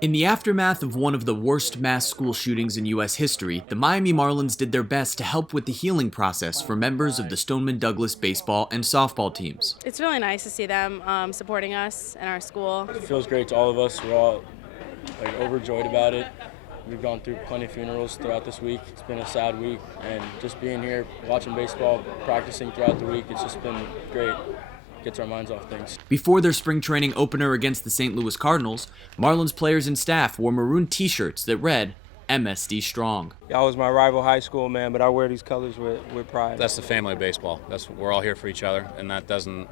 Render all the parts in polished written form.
In the aftermath of one of the worst mass school shootings in U.S. history, the Miami Marlins did their best to help with the healing process for members of the Stoneman Douglas baseball and softball teams. It's really nice to see them supporting us and our school. It feels great to all of us. We're all overjoyed about it. We've gone through plenty of funerals throughout this week. It's been a sad week, and just being here, watching baseball, practicing throughout the week, it's just been great. Gets our minds off things. Before their spring training opener against the St. Louis Cardinals, Marlins players and staff wore maroon t-shirts that read, MSD Strong. Y'all was my rival high school, man, but I wear these colors with pride. That's the family of baseball. We're all here for each other, and it doesn't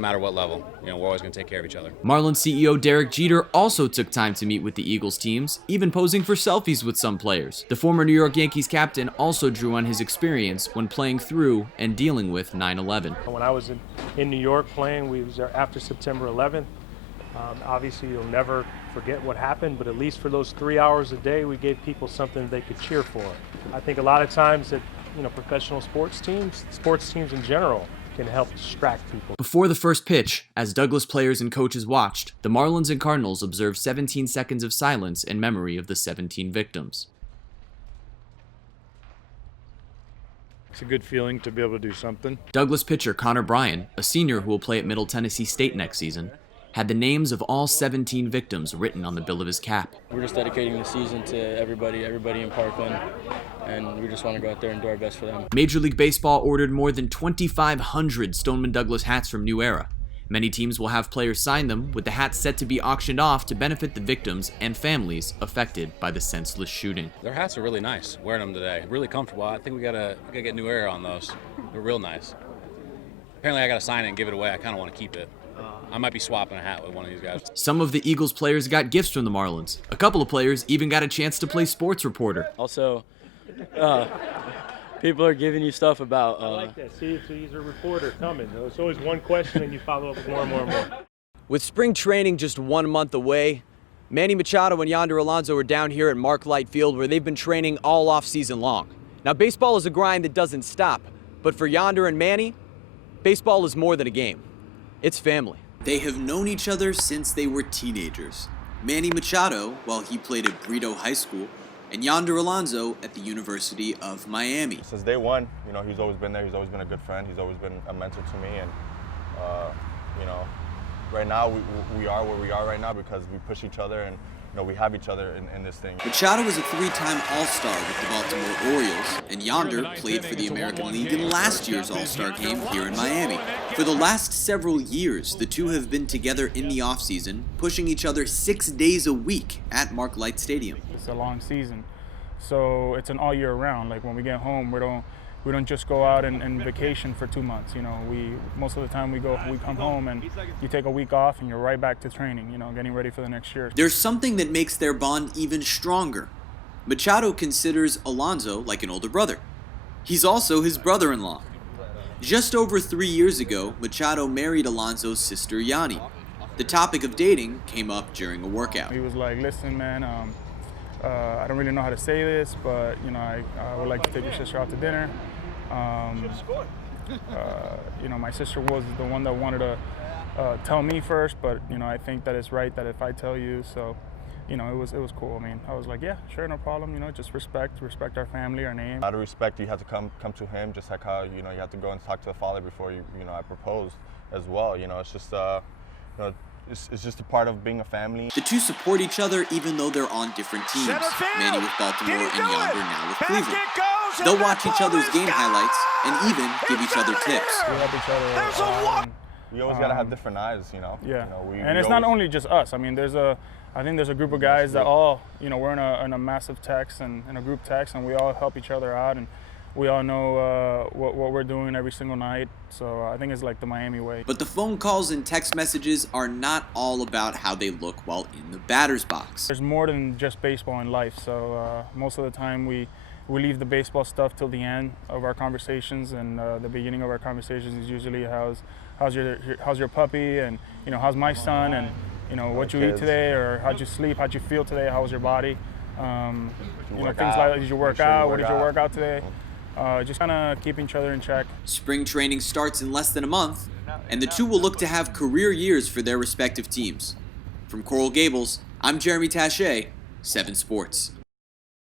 matter what level. We're always going to take care of each other. Marlins CEO Derek Jeter also took time to meet with the Eagles teams, even posing for selfies with some players. The former New York Yankees captain also drew on his experience when playing through and dealing with 9/11. When I was in New York playing, we was there after September 11th. Obviously, you'll never forget what happened, but at least for those 3 hours a day, we gave people something they could cheer for. I think a lot of times that professional sports teams in general, can help distract people. Before the first pitch, as Douglas players and coaches watched, the Marlins and Cardinals observed 17 seconds of silence in memory of the 17 victims. It's a good feeling to be able to do something. Douglas pitcher Connor Bryan, a senior who will play at Middle Tennessee State next season, had the names of all 17 victims written on the bill of his cap. We're just dedicating the season to everybody in Parkland, and we just want to go out there and do our best for them. Major League Baseball ordered more than 2,500 Stoneman Douglas hats from New Era. Many teams will have players sign them, with the hats set to be auctioned off to benefit the victims and families affected by the senseless shooting. Their hats are really nice, wearing them today. Really comfortable. I think we gotta get New Era on those. They're real nice. Apparently I gotta sign it and give it away. I kind of want to keep it. I might be swapping a hat with one of these guys. Some of the Eagles players got gifts from the Marlins. A couple of players even got a chance to play sports reporter. Also, people are giving you stuff about... I like that. See, so he's a reporter coming. It's always one question and you follow up with more and more and more. With spring training just 1 month away, Manny Machado and Yonder Alonso are down here at Mark Light Field where they've been training all off season long. Now, baseball is a grind that doesn't stop, but for Yonder and Manny, baseball is more than a game. It's family. They have known each other since they were teenagers. Manny Machado, while he played at Brito High School, and Yonder Alonso at the University of Miami. Since day one, he's always been there. He's always been a good friend. He's always been a mentor to me. And, right now we are where we are right now because we push each other and, we have each other in this thing. Machado was a 3-time All-Star with the Baltimore Orioles, and Yonder played for the American League in last year's All-Star game here in Miami. For the last several years, the two have been together in the offseason, pushing each other 6 days a week at Mark Light Stadium. It's a long season, so it's an all year round. Like when we get home, we don't just go out and vacation for 2 months. Most of the time we come home and you take a week off and you're right back to training, getting ready for the next year. There's something that makes their bond even stronger. Machado considers Alonso like an older brother. He's also his brother-in-law. Just over 3 years ago, Machado married Alonso's sister Yanni. The topic of dating came up during a workout. He was like, listen, man, I don't really know how to say this, but I would like to take your sister out to dinner. My sister was the one that wanted to tell me first, but I think that it's right that if I tell you, so it was cool. I mean, I was like, yeah, sure, no problem. Just respect our family, our name. Out of respect, you have to come to him, just like how you have to go and talk to the father before I proposed as well. It's just It's just a part of being a family. The two support each other even though they're on different teams. Manny with Baltimore and Yonder now with Cleveland. They'll watch each other's game highlights and even give each other tips. We help each other. We always got to have different eyes, Yeah, and it's not only just us. I mean, I think there's a group of guys that all, we're in a massive text and in a group text, and we all help each other out, and we all know what we're doing every single night. So I think it's like the Miami way. But the phone calls and text messages are not all about how they look while in the batter's box. There's more than just baseball in life. So most of the time we leave the baseball stuff till the end of our conversations, and the beginning of our conversations is usually how's your puppy, and how's my son, and what you eat today, or how'd you sleep, how'd you feel today, how was your body, things like that. Did you work out? What did you work out today? Just kind of keeping each other in check. Spring training starts in less than a month, and the two will look to have career years for their respective teams. From Coral Gables, I'm Jeremy Tache, 7 Sports.